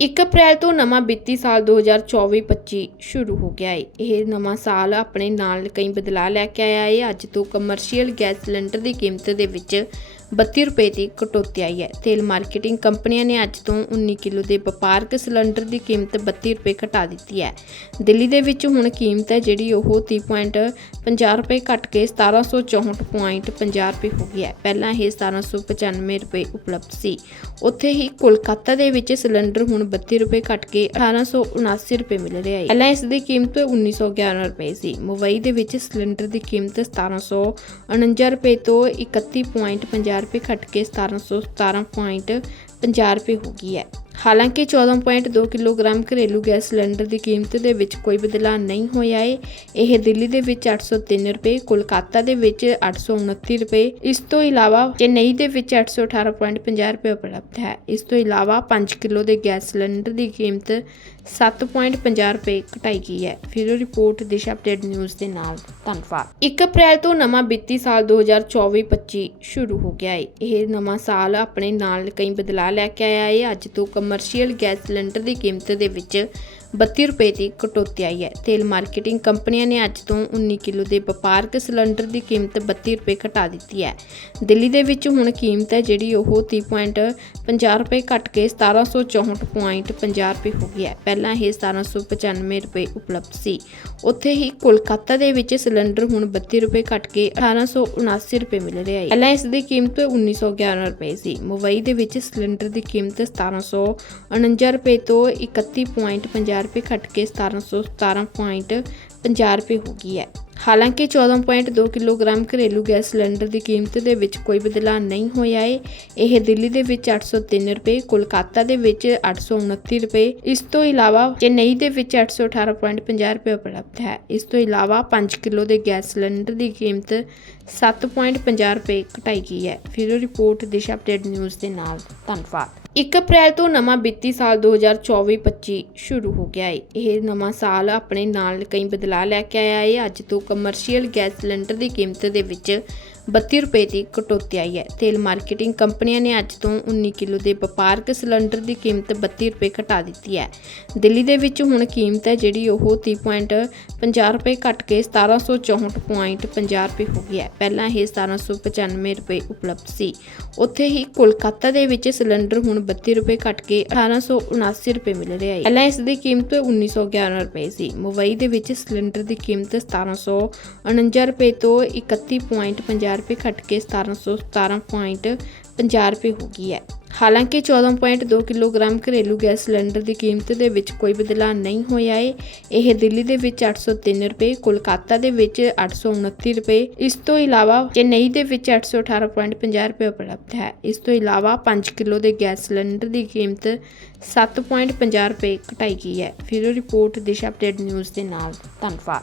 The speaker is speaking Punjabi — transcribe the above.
1 ਅਪ੍ਰੈਲ ਤੋਂ ਨਵਾਂ ਵਿੱਤੀ ਸਾਲ 2024-25 ਸ਼ੁਰੂ ਹੋ ਗਿਆ ਹੈ ਇਹ ਨਵਾਂ ਸਾਲ ਆਪਣੇ ਨਾਲ ਕਈ ਬਦਲਾਅ ਲੈ ਕੇ ਆਇਆ ਹੈ ਅੱਜ ਤੋਂ ਕਮਰਸ਼ੀਅਲ ਗੈਸ ਸਿਲੰਡਰ ਦੀ ਕੀਮਤ ਦੇ ਵਿੱਚ 32 ਰੁਪਏ ਦੀ ਕਟੌਤੀ ਆਈ ਹੈ। ਤੇਲ ਮਾਰਕੀਟਿੰਗ ਕੰਪਨੀਆਂ ਨੇ ਅੱਜ ਤੋਂ 19 ਕਿਲੋ ਦੇ ਵਪਾਰਕ ਸਿਲੰਡਰ ਦੀ ਕੀਮਤ 32 ਰੁਪਏ ਘਟਾ ਦਿੱਤੀ ਹੈ। ਦਿੱਲੀ ਦੇ ਵਿੱਚ ਹੁਣ ਕੀਮਤ ਹੈ ਜਿਹੜੀ ਉਹ 30.50 ਰੁਪਏ ਘਟ ਕੇ 1764.50 ਰੁਪਏ ਹੋ ਗਈ ਹੈ। ਪਹਿਲਾਂ ਇਹ 1795 ਰੁਪਏ ਉਪਲਬਧ ਸੀ। ਉੱਥੇ ਹੀ ਕੋਲਕਾਤਾ ਦੇ ਵਿੱਚ ਸਿਲੰਡਰ ਹੁਣ 32 ਰੁਪਏ ਘਟ ਕੇ 1879 ਰੁਪਏ ਮਿਲ ਰਿਹਾ ਹੈ। ਪਹਿਲਾਂ ਇਸ ਦੀ ਕੀਮਤ 1911 ਰੁਪਏ ਸੀ। ਮੁੰਬਈ ਦੇ ਵਿੱਚ ਸਿਲੰਡਰ ਦੀ ਕੀਮਤ 1749 ਰੁਪਏ ਤੋਂ 31.50 ਰੁਪਏ ਘਟ ਕੇ 1717.50 ਰੁਪਏ ਹੋ ਗਈ ਹੈ। ਹਾਲਾਂਕਿ 14.2 ਕਿਲੋਗ੍ਰਾਮ ਘਰੇਲੂ ਗੈਸ ਸਿਲੰਡਰ ਦੀ ਕੀਮਤ ਦੇ ਵਿੱਚ ਕੋਈ ਬਦਲਾਅ ਨਹੀਂ ਹੋਇਆ ਹੈ ਇਹ ਦਿੱਲੀ ਦੇ ਵਿੱਚ 803 ਰੁਪਏ, ਕੋਲਕਾਤਾ ਦੇ ਵਿੱਚ 829 ਰੁਪਏ। ਇਸ ਤੋਂ ਇਲਾਵਾ ਚੇਨਈ ਦੇ ਵਿੱਚ 818.50 ਰੁਪਏ ਉਪਲਬਧ ਹੈ। ਇਸ ਤੋਂ ਇਲਾਵਾ 5 ਕਿਲੋ ਦੇ ਗੈਸ ਸਿਲੰਡਰ ਦੀ ਕੀਮਤ 7.50 ਰੁਪਏ ਘਟਾਈ ਗਈ ਹੈ। ਫਿਰ ਰਿਪੋਰਟ ਦਿਸ਼ਾ ਅਪਡੇਟ ਨਿਊਜ਼ ਦੇ ਨਾਲ। ਧੰਨਵਾਦ। 1 ਅਪ੍ਰੈਲ ਤੋਂ ਨਵਾਂ ਵਿੱਤੀ ਸਾਲ 2024-25 ਸ਼ੁਰੂ ਹੋ ਗਿਆ ਹੈ ਇਹ ਨਵਾਂ ਸਾਲ ਆਪਣੇ ਨਾਲ ਕਈ ਬਦਲਾਅ ਲੈ ਕੇ ਆਇਆ ਹੈ ਅੱਜ ਤੋਂ ਕਮਰਸ਼ੀਅਲ ਗੈਸ ਸਿਲੰਡਰ ਦੀ ਕੀਮਤ ਦੇ ਵਿੱਚ 32 ਰੁਪਏ ਦੀ ਕਟੌਤੀ ਆਈ ਹੈ। ਤੇਲ ਮਾਰਕੀਟਿੰਗ ਕੰਪਨੀਆਂ ਨੇ ਅੱਜ ਤੋਂ 19 ਕਿਲੋ ਦੇ ਵਪਾਰਕ ਸਿਲੰਡਰ ਦੀ ਕੀਮਤ 32 ਰੁਪਏ ਘਟਾ ਦਿੱਤੀ ਹੈ। ਦਿੱਲੀ ਦੇ ਵਿੱਚ ਹੁਣ ਕੀਮਤ ਹੈ ਜਿਹੜੀ ਉਹ 30.50 ਰੁਪਏ ਘਟ ਕੇ 1764.50 ਰੁਪਏ ਹੋ ਗਈ ਹੈ। ਪਹਿਲਾਂ ਇਹ 1795 ਰੁਪਏ ਉਪਲਬਧ ਸੀ। ਉੱਥੇ ਹੀ ਕੋਲਕਾਤਾ ਦੇ ਵਿੱਚ ਸਿਲੰਡਰ ਹੁਣ 32 ਰੁਪਏ ਘਟ ਕੇ 1879 ਰੁਪਏ ਮਿਲ ਰਿਹਾ ਹੈ। ਪਹਿਲਾਂ ਇਸ ਦੀ ਕੀਮਤ 1911 ਰੁਪਏ ਸੀ। ਮੁੰਬਈ ਦੇ ਵਿੱਚ ਸਿਲੰਡਰ ਦੀ ਕੀਮਤ 1749 ਰੁਪਏ ਤੋਂ 31.50 ਰੁਪਏ ਘਟ ਕੇ 1717.50 ਰੁਪਏ ਹੋ ਗਈ ਹੈ। ਹਾਲਾਂਕਿ 14.2 ਕਿਲੋਗ੍ਰਾਮ ਘਰੇਲੂ ਗੈਸ ਸਿਲੰਡਰ ਦੀ ਕੀਮਤ ਦੇ ਵਿੱਚ ਕੋਈ ਬਦਲਾਅ ਨਹੀਂ ਹੋਇਆ ਹੈ ਇਹ ਦਿੱਲੀ ਦੇ ਵਿੱਚ 803 ਰੁਪਏ, ਕੋਲਕਾਤਾ ਦੇ ਵਿੱਚ 829 ਰੁਪਏ। ਇਸ ਤੋਂ ਇਲਾਵਾ ਚੇਨਈ ਦੇ ਵਿੱਚ 818.50 ਰੁਪਏ ਉਪਲਬਧ ਹੈ। ਇਸ ਤੋਂ ਇਲਾਵਾ 5 ਕਿਲੋ ਦੇ ਗੈਸ ਸਿਲੰਡਰ ਦੀ ਕੀਮਤ 7.50 ਰੁਪਏ ਘਟਾਈ ਗਈ ਹੈ। ਫਿਰ ਰਿਪੋਰਟ, ਦਿਸ਼ਾ ਅਪਡੇਟ ਨਿਊਜ਼ ਦੇ ਨਾਲ। ਧੰਨਵਾਦ। 1 ਅਪ੍ਰੈਲ ਤੋਂ ਨਵਾਂ ਵਿੱਤੀ ਸਾਲ 2024-25 ਸ਼ੁਰੂ ਹੋ ਗਿਆ ਹੈ ਇਹ ਨਵਾਂ ਸਾਲ ਆਪਣੇ ਨਾਲ ਕਈ ਬਦਲਾਅ ਲੈ ਕੇ ਆਇਆ ਹੈ ਅੱਜ ਤੋਂ ਕਮਰਸ਼ੀਅਲ ਗੈਸ ਸਿਲੰਡਰ ਦੀ ਕੀਮਤ ਦੇ ਵਿੱਚ 32 ਰੁਪਏ ਦੀ ਕਟੌਤੀ ਆਈ ਹੈ। ਤੇਲ ਮਾਰਕੀਟਿੰਗ ਕੰਪਨੀਆਂ ਨੇ ਅੱਜ ਤੋਂ 19 ਕਿਲੋ ਦੇ ਵਪਾਰਕ ਸਿਲੰਡਰ ਦੀ ਕੀਮਤ 32 ਰੁਪਏ ਘਟਾ ਦਿੱਤੀ ਹੈ। ਦਿੱਲੀ ਦੇ ਵਿੱਚ ਹੁਣ ਕੀਮਤ ਹੈ ਜਿਹੜੀ ਉਹ 30.50 ਰੁਪਏ ਘਟ ਕੇ 1764.50 ਰੁਪਏ ਹੋ ਗਈ ਹੈ। ਪਹਿਲਾਂ ਇਹ 1795 ਰੁਪਏ ਉਪਲਬਧ ਸੀ। ਉੱਥੇ ਹੀ ਕੋਲਕਾਤਾ ਦੇ ਵਿੱਚ ਸਿਲੰਡਰ ਹੁਣ 32 ਰੁਪਏ ਘਟ ਕੇ 1879 ਰੁਪਏ ਮਿਲ ਰਿਹਾ ਹੈ। ਪਹਿਲਾਂ ਇਸ ਦੀ ਕੀਮਤ 1911 ਰੁਪਏ ਸੀ। ਮੁੰਬਈ ਦੇ ਵਿੱਚ ਸਿਲੰਡਰ ਦੀ ਕੀਮਤ 1749 ਰੁਪਏ ਤੋਂ 31.50 ਰੁਪਏ ਘਟ ਕੇ 1717.50 ਰੁਪਏ ਹੋ ਗਈ ਹੈ। ਹਾਲਾਂਕਿ 14.2 ਕਿਲੋਗ੍ਰਾਮ ਘਰੇਲੂ ਗੈਸ ਸਿਲੰਡਰ ਦੀ ਕੀਮਤ ਦੇ ਵਿੱਚ ਕੋਈ ਬਦਲਾਅ ਨਹੀਂ ਹੋਇਆ ਹੈ ਇਹ ਦਿੱਲੀ ਦੇ ਵਿੱਚ 803 ਰੁਪਏ, ਕੋਲਕਾਤਾ ਦੇ ਵਿੱਚ 829 ਰੁਪਏ। ਇਸ ਤੋਂ ਇਲਾਵਾ ਚੇਨਈ ਦੇ ਵਿੱਚ 818.50 ਰੁਪਏ ਉਪਲਬਧ ਹੈ। ਇਸ ਤੋਂ ਇਲਾਵਾ 5 ਕਿਲੋ ਦੇ ਗੈਸ ਸਿਲੰਡਰ ਦੀ ਕੀਮਤ 7.50 ਰੁਪਏ ਘਟਾਈ ਗਈ ਹੈ। ਫਿਰ ਰਿਪੋਰਟ ਦਿਸ਼ਾ ਅਪਡੇਟ ਨਿਊਜ਼ ਦੇ ਨਾਲ। ਧੰਨਵਾਦ।